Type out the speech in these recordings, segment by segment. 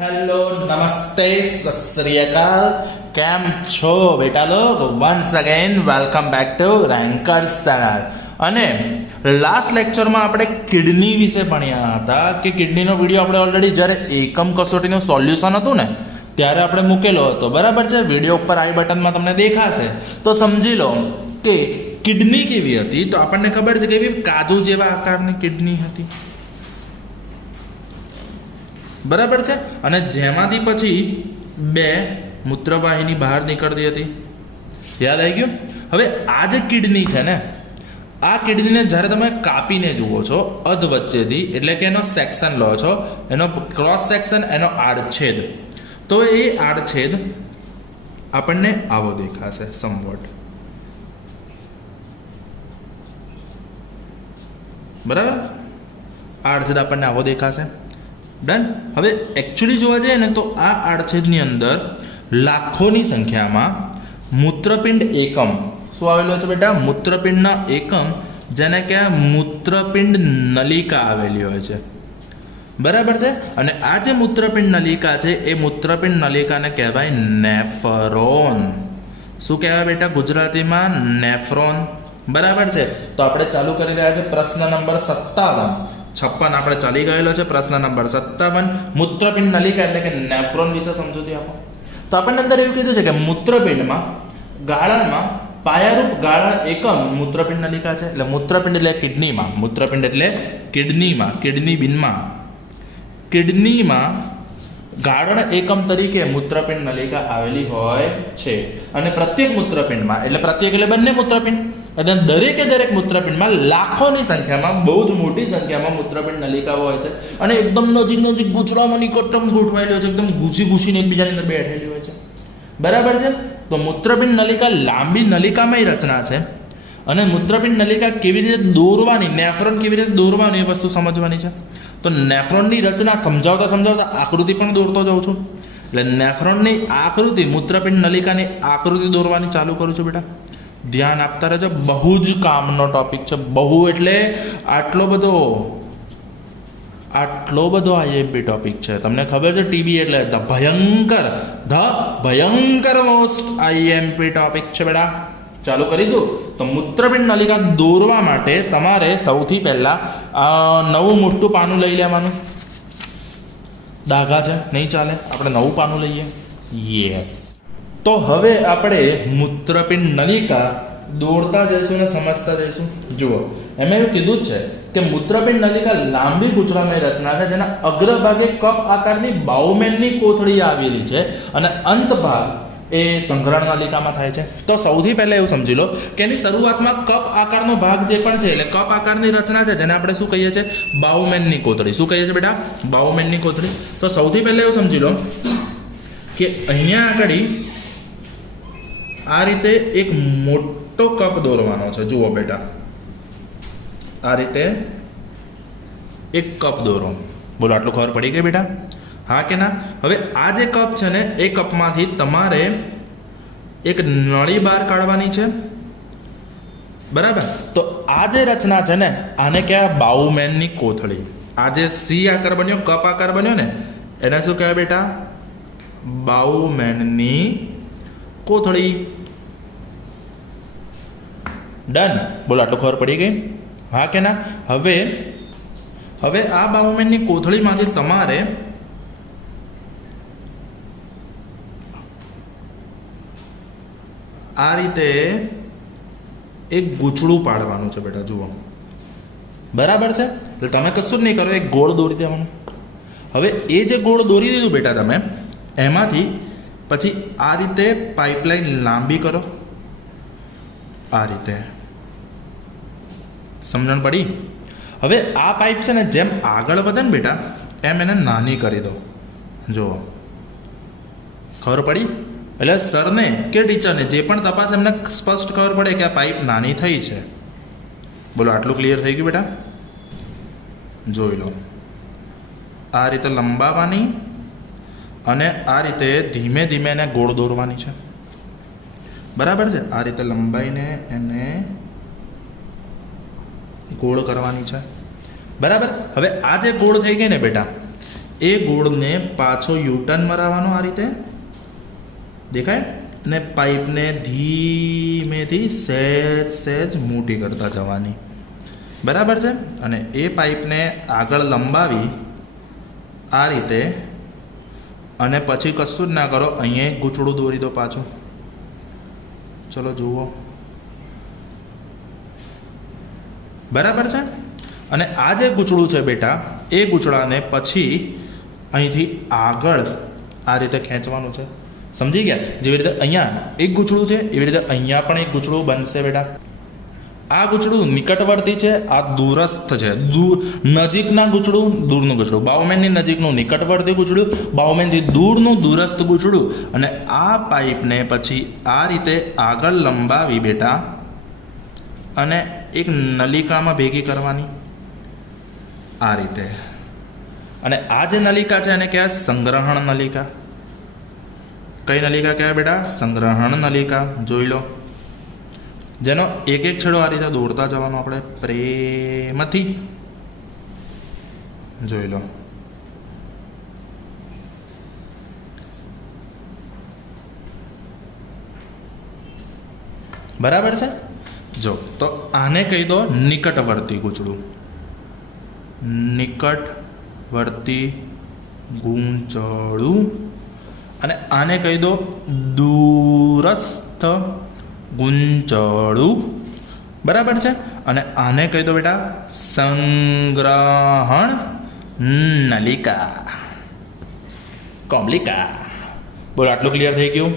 Hello नमस्ते सत श्री अकाल કેમ છો બેટા લોગ once again welcome back to rankers channel. અને લાસ્ટ લેક્ચરમાં આપણે કિડની વિશે ભણ્યા હતા કે કિડનીનો વિડીયો આપણે ઓલરેડી જ્યારે એકમ કસોટીનું સોલ્યુશન હતું ને ત્યારે આપણે મૂકેલો હતો, બરાબર છે। વિડીયો ઉપર આઈ બટનમાં તમને દેખાશે તો સમજી લો કે કિડની કેવી હતી। તો આપણને ખબર છે કે એવી કાજુ જેવા આકારની કિડની હતી, બરાબર છે। અને જેમાંથી પછી બે મૂત્રવાહિની બહાર નીકળતી હતી, યાદ આવી ગયું। હવે આ જે કિડની છે ને, આ કિડનીને જ્યારે તમે કાપીને જુઓ છો અધ વચ્ચેથી, એટલે કે એનો સેક્શન લો છો, એનો ક્રોસ સેક્શન, એનો આડછેદ, તો એ આડછેદ આપણને આવો દેખાશે સમવોટ, બરાબર। આડછેદ આપણને આવો દેખાશે, ડન। હવે એકચ્યુઅલી જોવા જઈએ ને તો આ આડછેદની અંદર લાખોની સંખ્યામાં મૂત્રપિંડ એકમ શું આવેલો છે બેટા? મૂત્રપિંડના એકમ, જેને કે મૂત્રપિંડ નલિકા આવેલી હોય છે, બરાબર છે। અને આ જે મૂત્રપિંડ નલિકા છે એ મૂત્રપિંડ નલિકાને કહેવાય નેફરોન। શું કહેવાય બેટા ગુજરાતીમાં? નેફ્રોન, બરાબર છે। તો આપણે ચાલુ કરી રહ્યા છે પ્રશ્ન નંબર 56 આપણે ચાલી ગયેલો છે। પ્રશ્ન નંબર 57 મૂત્રપિંડ નલિકા એટલે કે નેફ્રોન વિશે સમજૂતી આપો। તો આપણને અંદર એવું કીધું છે કે મૂત્રપિંડમાં ગાળામાં પાયારૂપ ગાળા એકમ મૂત્રપિંડ નલિકા છે, એટલે મૂત્રપિંડ એટલે કિડનીમાં, મૂત્રપિંડ એટલે કિડનીમાં, કિડનીમાં ગાળણ એકમ તરીકે મૂત્રપિંડ નલિકા આવેલી હોય છે। અને પ્રત્યેક મૂત્રપિંડમાં, એટલે પ્રત્યેક એટલે બંને મૂત્રપિંડ, અને દરેકે દરેક મૂત્રપિંડમાં લાખોની સંખ્યામાં, બહુ જ મોટી સંખ્યામાં મૂત્રપિંડ નલિકાઓ હોય છે, અને એકદમ નજીક ગૂંચળામાં નિકટમ ગોઠવાયેલી હોય છે, એકદમ ઘૂસીને એકબીજાની અંદર બેઠેલી હોય છે, બરાબર છે। તો મૂત્રપિંડ નલિકા લાંબી નલિકામય રચના છે, અને મૂત્રપિંડ નલિકા કેવી રીતે દોરવાની, નેફ્રોન કેવી રીતે દોરવાની એ વસ્તુ સમજવાની છે। તો નેફ્રોનની રચના સમજાવતા આકૃતિ પણ દોરતો જાઉં છું, એટલે નેફ્રોનની આકૃતિ, મૂત્રપિંડ નલિકાની આકૃતિ દોરવાની ચાલુ કરું છું બેટા, ધ્યાન આપતા રહેજો। બહુ જ કામનો ટોપિક છે, બહુ એટલે આટલો બધો આઈએમપી ટોપિક છે। તમને ખબર છે ટીબી એટલે ધ ભયંકર મોસ્ટ આઈએમપી ટોપિક છે બેટા। ચાલુ કરીશું। તો મૂત્રપિંડ નલિકા દોરવા માટે તમારે સૌથી પહેલા નવું મોટું પાનું લઈ લેવાનું। ડાઘા છે નહીં ચાલે, આપણે નવું પાનું લઈએ, યસ। તો હવે આપણે મૂત્રપિંડ નલિકા દોરતા જઈશું અને સમજતા જઈશું। જુઓ, એમાં એવું કીધું જ છે કે મૂત્રપિંડ નલિકા લાંબી ગૂંચળામય રચના છે, જેના અગ્રભાગે કપ આકારની બાઉમેનની કોથળી આવેલી છે, અને અંત ભાગ એ સંગ્રહણ નલિકામાં થાય છે। તો સૌથી પહેલા એવું સમજી લો કે એની શરૂઆતમાં કપ આકારનો ભાગ જે પણ છે, એટલે કપ આકારની રચના છે, જેને આપણે શું કહીએ છીએ? બાઉમેનની કોથળી। શું કહીએ છીએ બેટા? બાઉમેનની કોથળી। તો સૌથી પહેલા એવું સમજી લો કે અહીંયા આગળ આ રીતે એક મોટો કપ દોરવાનો છે। જુઓ બેટા, આ રીતે એક કપ દોરો, બોલો આટલું ખબર પડી ગઈ બેટા? હા કે ના? હવે આ જે કપ છે ને, એ કપમાંથી તમારે એક નળી બહાર કાઢવાની છે, બરાબર। તો આ જે રચના છે ને, આને કહેવાય બાઉમેનની કોથળી। આ જે સી આકાર બન્યો, કપ આકાર બન્યો ને, એને શું કહેવાય બેટા? બાઉમેનની કોથળી, ડન। બોલો આટલું ખબર પડી ગઈ? હા કે ના? હવે આ બાઉમેનની કોથળીમાંથી તમારે આ રીતે એક ગૂંચળું પાડવાનું છે બેટા, જુઓ, બરાબર છે। એટલે તમે કશું જ નહીં કરો, એક ગોળ દોરી દેવાનું। હવે એ જે ગોળ દોરી દીધું બેટા તમે, એમાંથી પછી આ રીતે પાઇપલાઇન લાંબી કરો, આ રીતે, સમજણ પડી? હવે આ પાઇપ છે ને જેમ આગળ વધે ને બેટા, એમ એને નાની કરી દો, જુઓ, ખબર પડી? એટલે સરને કે ટીચરને જે પણ તપાસ એમને સ્પષ્ટ ખબર પડે કે આ પાઇપ નાની થઈ છે। બોલો આટલું ક્લિયર થઈ ગયું બેટા? જોઈ લો, આ રીતે લંબાવવાની અને આ રીતે ધીમે ધીમે એને ગોળ દોરવાની છે, બરાબર છે। આ રીતે લંબાઈને એને ગોળ કરવાની છે, બરાબર। હવે આ જે ગોળ થઈ ગઈ ને બેટા, એ ગોળને પાછો યુટર્ન મરાવવાનો આ રીતે, દેખાય, અને પાઇપને ધીમેથી સહેજ મોટી કરતા જવાની, બરાબર છે. અને એ પાઇપને આગળ લંબાવી આ રીતે, અને પછી કશું જ ના કરો, અહીંયા એક ગૂંચળું દોરી દો પાછું. ચલો જુઓ, બરાબર છે. અને આ જે ગૂંચળું છે બેટા, એ ગૂંચળાને પછી અહીંથી આગળ આ રીતે ખેંચવાનું છે. સમજી ગયા? જેવી રીતે અહીંયા એક ગૂંચળું છે, એવી રીતે અહીંયા પણ એક ગૂંચળું બનશે બેટા. આ ગૂંચળું નિકટવર્તી છે, આ દૂરસ્થ છે. નજીકના ગૂંચળું, દૂરનું ગૂંચળું. બાઉમેનની નજીકનું નિકટવર્તી ગૂંચળું, બાઉમેનથી દૂરનું દૂરસ્થ ગૂંચળું. અને આ પાઇપને પછી આ રીતે આગળ લંબાવી બેટા, અને એક નલિકામાં ભેગી કરવાની આ રીતે. અને આ જે નલિકા છે એને કહેવાય સંગ્રહણ નલિકા. કઈ નલિકા કહેવાય બેટા? સંગ્રહણ નલિકા. જોઈ લો, જેનો એક એક છેડો આ રીતે દોરતા જવાનો આપણે પ્રેમથી. જોઈ લો, બરાબર છે. જો તો આને કહી દો નિકટવર્તી ગૂંચળું, નિકટવર્તી ગૂંચળું. અને આને કહી દો દૂરસ્થ ગૂંચળું, બરાબર છે. અને આને કહી દો બેટા સંગ્રહણ નલિકા, કોમલિકા. બોલો, આટલું ક્લિયર થઈ ગયું?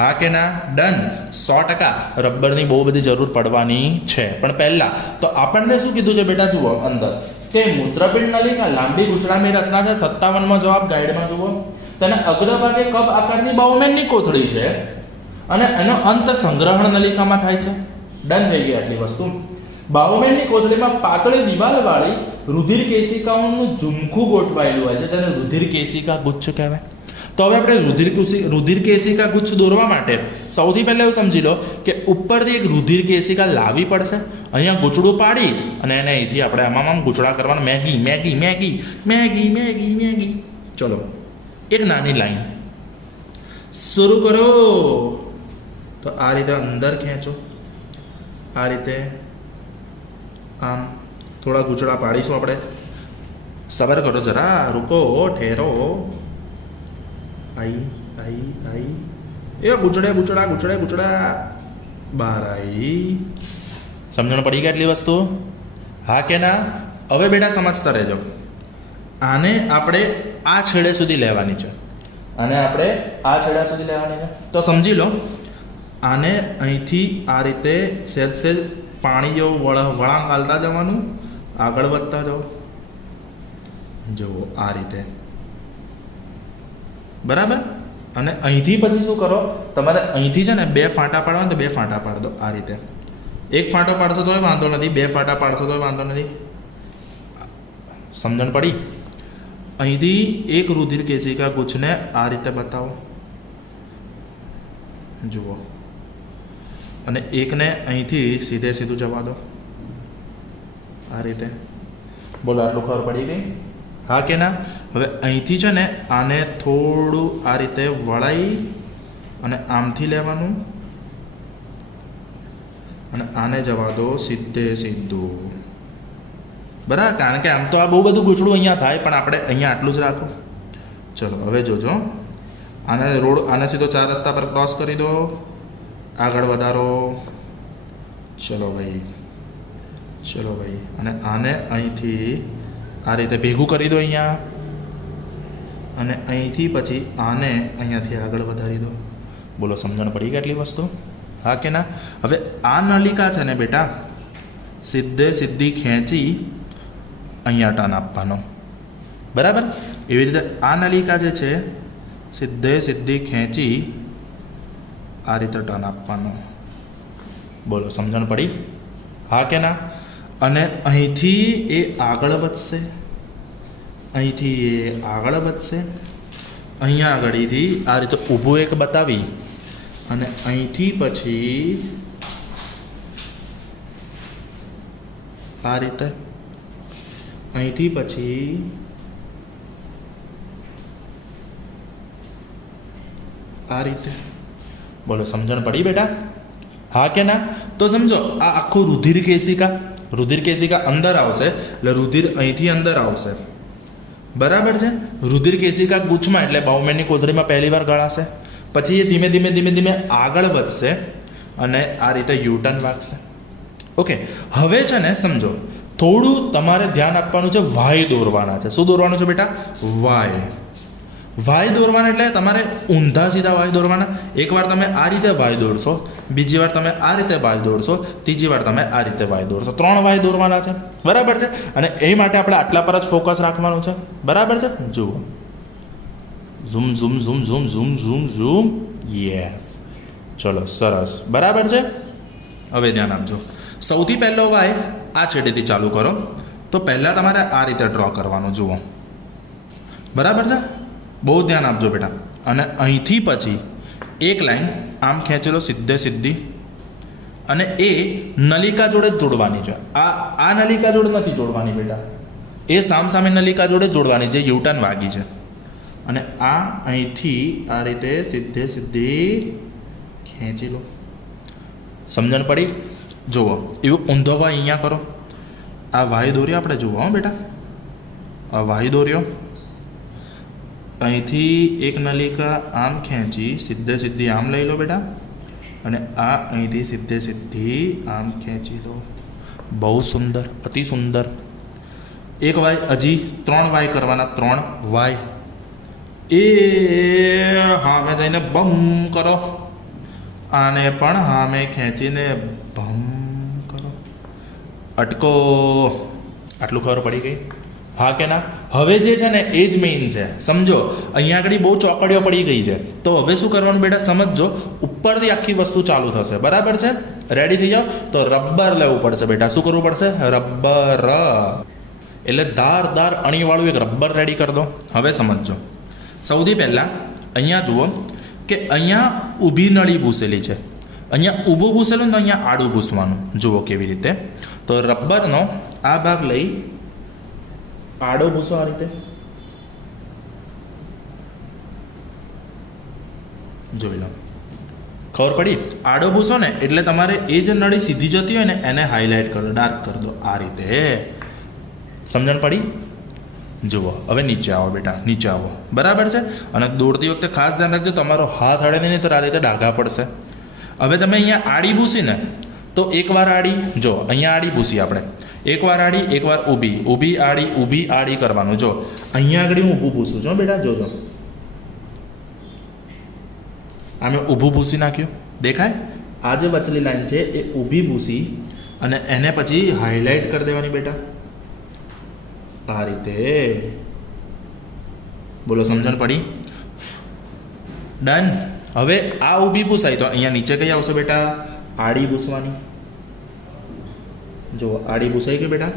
હા કે ના? ડન. 100% રબરની બહુ બધી જરૂર પડવાની છે. પણ પહેલા તો આપણને શું કીધું છે બેટા? જુઓ અંદર કે મૂત્રપિંડ નલિકા લાંબી ગૂંચળાની રચના છે. 57માં જવાબ ગાઈડમાં જુઓ. તેને અગ્રભાગે કપ આકારની બાઉમેનની કોથળી છે, અને એનો અંત સંગ્રહણ નલિકામાં થાય છે. ડન થઈ ગઈ આટલી વસ્તુ. બાઉમેનની કોથળીમાં પાતળી દિવાલવાળી રુધિર કેશિકાઓનું ઝુમખું ગોઠવાયેલું હોય છે, જેને રુધિર કેશિકા ગુચ્છ કહેવાય. તો હવે આપણે રુધિર કેશિકા ગુચ્છ દોરવા માટે સૌથી પહેલા એવું સમજી લો કે ઉપરથી એક રુધિર કેશિકા લાવવી પડશે. અહીંયા ગૂંચળું પાડી અને એને અહીંથી આપણે આમાં ગૂંચળા કરવાના. Maggi Maggi Maggi Maggi Maggi Maggi. ચલો, એક નાની લાઈન શરૂ કરો. તો આ રીતે અંદર ખેંચો, આ રીતે આમ થોડા ગૂંચળા પાડીશું આપણે. સબર કરો જરા, રૂકો, ઠેરો. આઈ આઈ આઈ, એ ગૂંચળા બહાર આવી. સમજણ પડી ગઈ એટલી વસ્તુ? હા કે ના? હવે બેટા સમજતા રહેજો. આને આપણે આ છેડે સુધી લેવાની છે, આને આપણે આ છેડા સુધી લેવાની છે. તો સમજી લો, આને અહીંથી આ રીતે સહેજ પાણી જેવું વળાંક હાલતા જવાનું, આગળ વધતા જાઓ. જુઓ આ રીતે, બરાબર. અને અહીંથી પછી શું કરો? તમારે અહીંથી છે ને 2 ફાંટા પાડવાના, તો 2 ફાંટા પાડ દો આ રીતે. એક ફાંટો પાડશો તોય વાંધો નથી, 2 ફાંટા પાડશો તોય વાંધો નથી. સમજણ પડી? અહીંથી એક રુધિર કેશિકા ગુચ્છને આ રીતે બતાવો, જુઓ. અને એકને અહીંથી સીધું જવા દો આ રીતે. બોલો, આટલું ખબર પડી ગઈ? હા કે ના? હવે અહીંથી છે ને આને થોડું આ રીતે વળાઈ અને આમથી લેવાનું, અને આને જવા દો સીધું. બરાબર? કારણ કે આમ તો આ બહુ બધું ગૂંચળું અહીંયા થાય, પણ આપણે અહીંયા આટલું જ રાખો. ચલો હવે જોજો, આને સીધો 4 રસ્તા પર ક્રોસ કરી દો, આગળ વધારો. ચલો ભાઈ. અને આને અહીંથી આ રીતે ભેગું કરી દો અહીંયા, અને અહીંથી પછી આને અહીંયાથી આગળ વધારી દો. બોલો, સમજણ પડી ગઈ એટલી વસ્તુ? હા કે ના? હવે આ નલિકા છે ને બેટા, સીધી ખેંચી અહીંયા ટર્ન આપવાનો, બરાબર. એવી રીતે આ નલિકા જે છે સીધી ખેંચી આ રીતે ટર્ન આપવાનો. બોલો, સમજણ પડી? હા કે ના? અને અહીંથી એ આગળ વધશે, અહીંયા આગળથી આ રીતે ઊભું એક બતાવી, અને અહીંથી પછી આ રીતે, અહીંથી પછી આ રીતે. બોલો સમજણ પડી બેટા? હા કે ના? તો સમજો આ આખું રુધિર કેશિકા અંદર આવશે એટલે રુધિર અહીંથી અંદર આવશે, બરાબર છે. રુધિર કેશિકા ગુચ્છમાં એટલે બાઉમેનની કોથળીમાં પહેલી વાર ગળાશે, પછી એ ધીમે ધીમે આગળ વધશે અને આ રીતે યુટર્ન વાગશે. ઓકે, હવે છે ને સમજો થોડું તમારે ધ્યાન આપવાનું છે, વાય દોરવાના છે. શું દોરવાનું છે બેટા? વાય દોરવાના એટલે તમારે ઊંધા સીધા વાય દોરવાના. એકવાર તમે આ રીતે વાય દોરશો, બીજી વાર તમે આ રીતે વાય દોરશો, ત્રીજી વાર તમે આ રીતે વાય દોરશો. 3 વાય દોરવાના છે, બરાબર છે. અને એ માટે આપણે આટલા પર જ ફોકસ રાખવાનું છે, બરાબર છે. જુઓ, zoom zoom zoom zoom zoom zoom zoom. Yes, ચલો સરસ, બરાબર છે. હવે ધ્યાન આપજો. સૌથી પહેલો વાય આ છેડેથી ચાલુ કરો. તો પહેલાં તમારે આ રીતે ડ્રો કરવાનું. જુઓ, બરાબર છે. બહુ ધ્યાન આપજો બેટા. અને અહીંથી પછી એક લાઈન આમ ખેંચેલો સીધી, અને એ નલિકા જોડે જ જોડવાની છે. આ નલિકા જોડે નથી જોડવાની બેટા, એ સામે નલિકા જોડે જોડવાની જે યુટર્ન વાગી છે. અને આ અહીંથી આ રીતે સીધી ખેંચી લો. સમજણ પડી? જુઓ, એવું ઊંધો વાય અહીંયા કરો. આ વાય દોર્યો આપણે, જુઓ હો બેટા, આ વાય દોર્યો. અહીંથી એક નલિકા આમ ખેંચી સીધી આમ લઈ લો બેટા, અને આ અહીંથી સીધી આમ ખેંચી દો. બહુ સુંદર, અતિ સુંદર. એક વાય, હજી 3 વાય કરવાના. 3 વાય એ હામે જઈને બમ કરો, આને પણ હામે ખેંચીને બમ કરો. અટકો. આટલું ખબર પડી ગઈ? હા કે ના? હવે જે છે ને એ જ મેઇન છે. સમજો અહીંયા આગળ બહુ ચોકડીઓ પડી ગઈ છે. તો હવે શું કરવાનું બેટા? સમજો, ઉપરથી આખી વસ્તુ ચાલુ થશે, બરાબર છે. રેડી થઈ જાઓ. તો રબર લેવું પડશે બેટા. શું કરવું પડશે? રબર. એટલે ધારદાર અણીવાળું એક રબર રેડી કરી દો. હવે સમજો, સૌથી પહેલાં અહીંયા જુઓ કે અહીંયા ઊભી નળી ભૂસેલી છે. અહીંયા ઊભું ભૂસેલું ને તો અહીંયા આડું ભૂસવાનું. જુઓ કેવી રીતે. તો રબરનો આ ભાગ લઈ આડો ભૂસો આ રીતે. જોઈ લો, ખબર પડી? આડો ભૂસો ને એટલે તમારે એ જે નળી સીધી જતી હોય ને એને હાઇલાઇટ કરો, ડાર્ક કરી દો આ રીતે. સમજણ પડી? જુઓ, હવે નીચે આવો બેટા, નીચે આવો, બરાબર છે. અને દોડતી વખતે ખાસ ધ્યાન રાખજો, તમારો હાથ અડે નહીં તો આ રીતે ડાઘા પડશે. હવે તમે અહીંયા આડી ભૂસી ને તો એકવાર આડી, જો અહીંયા આડી ભૂસી આપણે, એકવાર આડી, એકવાર ઊભી આડી કરવાનું. જો અહીંયા આગળ હું ઊભું ભૂસું છું બેટા, જોજો આ મેં ઊભું ભૂસી નાખ્યું, દેખાય? આ જે વચલી લાઈન છે એ ઊભી ભૂસી અને એને પછી હાઇલાઇટ કરી દેવાની બેટા આ રીતે. બોલો સમજણ પડી? ડન. હવે આ ઊભી ભૂસાઈ તો અહીંયા નીચે કઈ આવશે બેટા? આડી ભૂસવાની. જો આડી ભૂસાઈ ગઈ બેટા.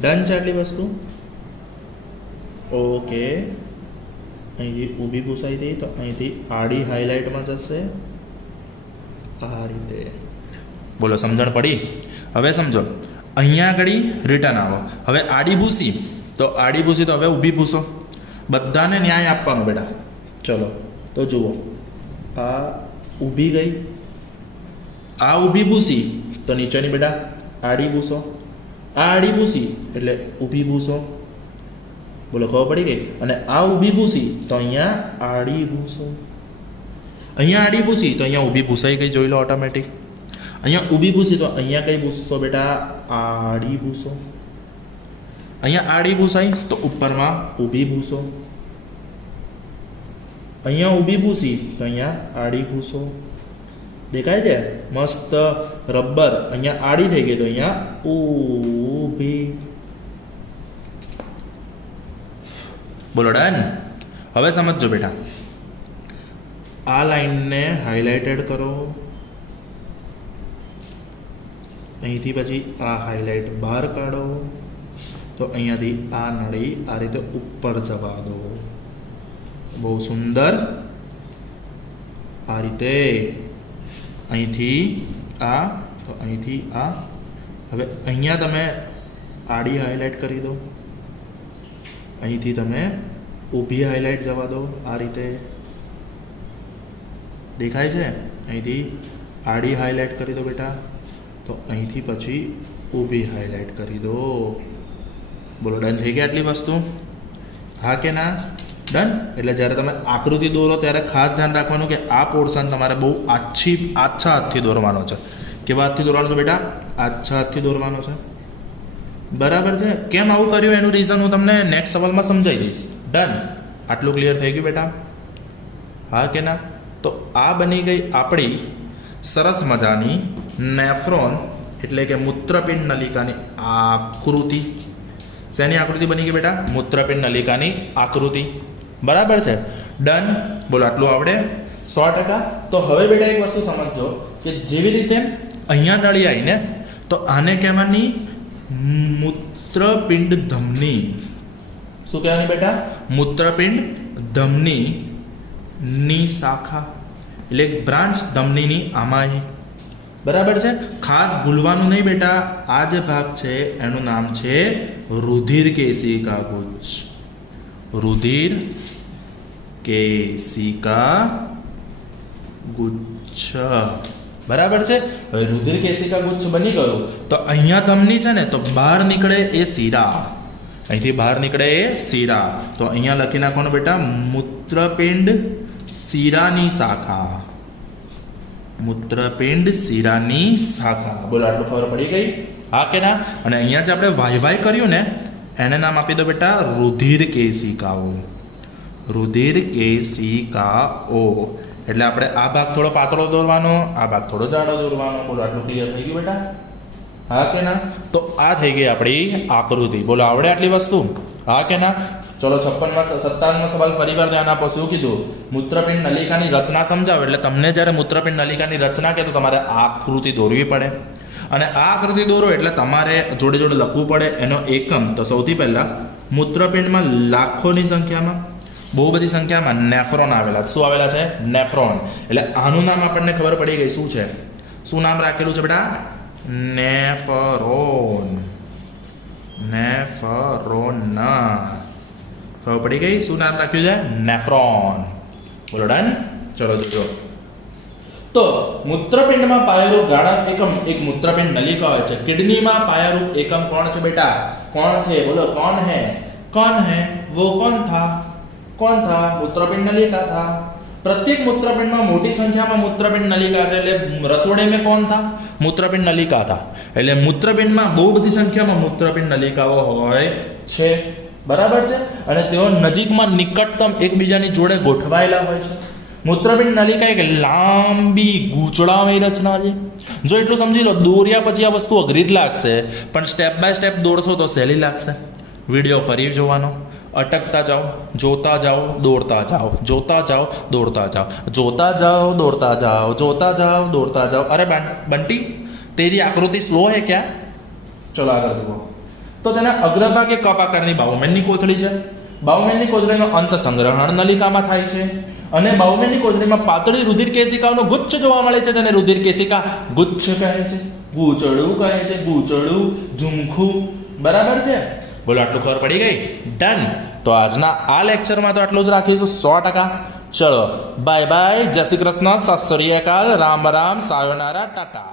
ડન છે આટલી વસ્તુ. ઓકે, અહીંથી ઊભી ભૂસાઈ થઈ તો અહીંથી આડી હાઇલાઇટમાં જશે આ રીતે. બોલો સમજણ પડી? હવે સમજો, અહીંયા આગળ રિટર્ન આવો. હવે આડી ભૂસી તો આડી ભૂસી તો હવે ઊભી ભૂસો. બધાને ન્યાય આપવાનો બેટા. ચલો તો જુઓ, આ ઊભી ગઈ, આ ઊભી ભૂસી તો નીચેની બેટા આડી ભૂસો, આ આડી ભૂસી એટલે ઊભી ભૂસો. બોલો ખબર પડી ગઈ? અને આ ઊભી ભૂસી તો અહીંયા આડી ભૂસો, અહીંયા આડી ભૂસી તો અહીંયા ઊભી ભૂસાઈ ગઈ. જોઈ લો ઓટોમેટિક. અહીંયા ઊભી ભૂસી તો અહીંયા કઈ ભૂસો બેટા? આડી ભૂસો. અહીંયા આડી ભૂસાઈ તો ઉપરમાં ઊભી ભૂસો. અહીંયા ઊભી ભૂસી તો અહીંયા આડી ભૂસો. દેખાય છે? મસ્ત રબર. અહીંયા આડી થઈ ગઈ તો અહીંયા ઊભી. બોલો ડન. હવે સમજો બેટા, આ લાઈનને હાઇલાઇટેડ કરો, અહીંથી પછી આ હાઇલાઇટ બહાર કાઢો તો અહીંયાથી આ નળી આ રીતે ઉપર જવા દો. બહુ સુંદર. આ રીતે અહીંથી આ તો અહીંથી આ. હવે અહીંયા તમે આડી હાઇલાઇટ કરી દો, અહીંથી તમે ઊભી હાઇલાઇટ જવા દો આ રીતે. દેખાય છે? અહીંથી આડી હાઇલાઇટ કરી દો બેટા, તો અહીંથી પછી ઊભી હાઇલાઇટ કરી દો. બોલો, ડન થઈ ગયા આટલી વસ્તુ? હા કે ના? ડન. એટલે જ્યારે તમે આકૃતિ દોરો ત્યારે ખાસ ધ્યાન રાખવાનું કે આ પોર્શન તમારે બહુ આછા હાથથી દોરવાનો છે. કેવા હાથથી દોરવાનો છે બેટા? આછા હાથથી દોરવાનો છે. બરાબર છે? કેમ આવું કર્યું એનું રીઝન હું તમને નેક્સ્ટ સવાલમાં સમજાવી દઈશ. ડન. આટલું ક્લિયર થઈ ગયું બેટા? હા કે ના? તો આ બની ગઈ આપણી સરસ મજાની નેફ્રોન એટલે કે મૂત્રપિંડ નલિકાની આકૃતિ. શેની આકૃતિ બની ગઈ બેટા? મૂત્રપિંડ નલિકાની આકૃતિ. બરાબર છે? ડન. બોલો, આટલું આવડે? 100%. તો હવે બેટા એક વસ્તુ સમજજો કે જેવી રીતે અહીંયા નળી આવીને તો આને કહેવાની મૂત્રપિંડ ધમની. શું કહેવાની બેટા? મૂત્રપિંડ ધમની ની શાખા એટલે બ્રાન્ચ ધમનીની આમાં. બરાબર છે? ખાસ ભૂલવાનું નહીં બેટા, આ જે ભાગ છે એનું નામ છે રુધિર કેશિકા ગુચ્છ. રુધિર કેશિકા ગુચ્છ. બરાબર છે? હવે રુધિર કેશિકા ગુચ્છ બની ગયું તો અહીંયા ધમની છે ને, તો બહાર નીકળે એ શીરા. અહીંથી બહાર નીકળે એ શીરા. તો અહીંયા લખી નાખવાનું બેટા મૂત્રપિંડ શીરાની શાખા. મૂત્રપિંડ શીરાની શાખા. બોલો, આટલું ખબર પડી ગઈ? હા કે ના? અને અહીંયા જે આપણે વાય કર્યું ને એને નામ આપી દો બેટા રુધિર કેશિકાઓ. રુધિર કેશિકાઓ. એટલે આપણે આ ભાગ થોડો પાતળો દોરવાનો, આ ભાગ થોડો જાડો દોરવાનો. બોલો, આટલું ક્લિયર થઈ ગયું બેટા? હા કે ના? તો આ થઈ ગઈ આપણી આકૃતિ. બોલો, આવડે આટલી વસ્તુ? હા કે ના? ચલો 57મો સવાલ ફરી વાર ધ્યાન આપો. શું કીધું? મૂત્રપિંડ નલિકાની રચના સમજાવો. એટલે તમને જ્યારે મૂત્રપિંડ નલિકાની રચના કહે તો તમારે આકૃતિ દોરવી પડે. અને આ આકૃતિ દોરો એટલે તમારે જોડે જોડે લખવું પડે એનો એકમ. તો સૌથી પહેલાં મૂત્રપિંડમાં લાખોની સંખ્યામાં, બહુ બધી સંખ્યામાં નેફ્રોન આવેલા. શું આવેલા છે? નેફ્રોન. એટલે આનું નામ આપણને ખબર પડી ગઈ. શું છે? શું નામ રાખેલું છે બેટા? નેફ્રોન. નેફ્રોન. ખબર પડી ગઈ? શું નામ રાખ્યું છે? નેફ્રોન. બોલો, ડન. ચલો જોજો. તો મૂત્રપિંડમાં પાયારૂપ ગાળક એકમ એક મૂત્રપિંડ નલિકા હોય છે. કિડનીમાં પાયારૂપ એકમ કોણ છે બેટા? કોણ છે? બોલો, કોણ है? कौन है? वो कौन था? कौन था? मूत्रपिंड नलिका था. प्रत्येक मूत्रपिंड में मोटी संख्या में मूत्रपिंड नलिका है. એટલે રસોડે में कौन था? મૂત્રપિંડ નલિકા था. એટલે મૂત્રપિંડમાં બહુ બધી સંખ્યામાં મૂત્રપિંડ નલિકાઓ હોય છે. બરાબર છે? અને તેઓ નજીકમાં નિકટતમ એકબીજાની જોડે ગોઠવાયેલા હોય છે. મૂત્રપિંડ નલિકા એક લાંબી ગૂંચળામય રચના છે. જો એટલું સમજી લો, દોર્યા પછી આ વસ્તુ અઘરી જ લાગશે, પણ સ્ટેપ બાય સ્ટેપ દોડશો તો સહેલી લાગશે. વિડીયો ફરી જોવાનો, અટકતા જાઓ, જોતા જાઓ, દોડતા જાઓ, જોતા જાઓ, દોડતા જાઓ, જોતા જાઓ, દોડતા જાઓ, જોતા જાઓ, દોડતા જાઓ. અરે બંટી, તેરી આકૃતિ સ્લો હે ક્યાં? ચલો આગળ જુઓ. તો તેના અગ્રભાગે કપ આકારની બાઉમેનની કોથળી છે. બાઉમેનની કોથળીનો અંત સંગ્રહણ નલિકામાં થાય છે. અને બાઉમેનની કોથળીમાં પાતળી રુધિર કેશિકાઓનો ગુચ્છ જોવા મળે છે. તેને રુધિર કેશિકા ગુચ્છ કહે છે. ગૂંચળું કહે છે. ગૂંચળું, ઝુમખું. બરાબર છે? બોલો, આટલું ખબર પડી ગઈ? ડન. તો આજના આ લેક્ચરમાં તો આટલું જ રાખીશું. 100%. ચલો, બાય બાય, જય શ્રી કૃષ્ણ, સત શ્રી અકાલ, Ram Ram, સાયોનારા, Tata.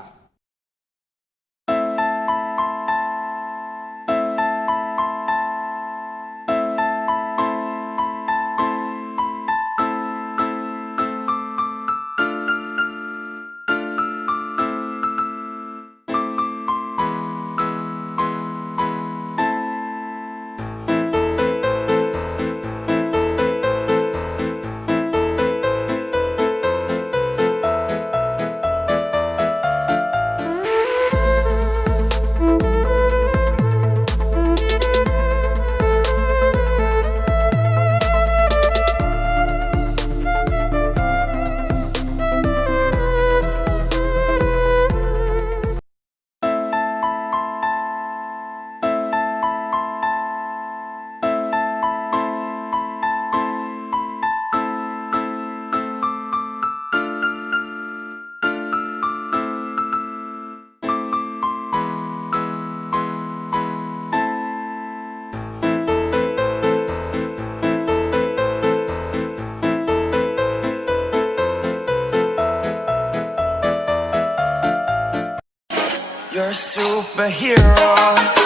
You're a superhero.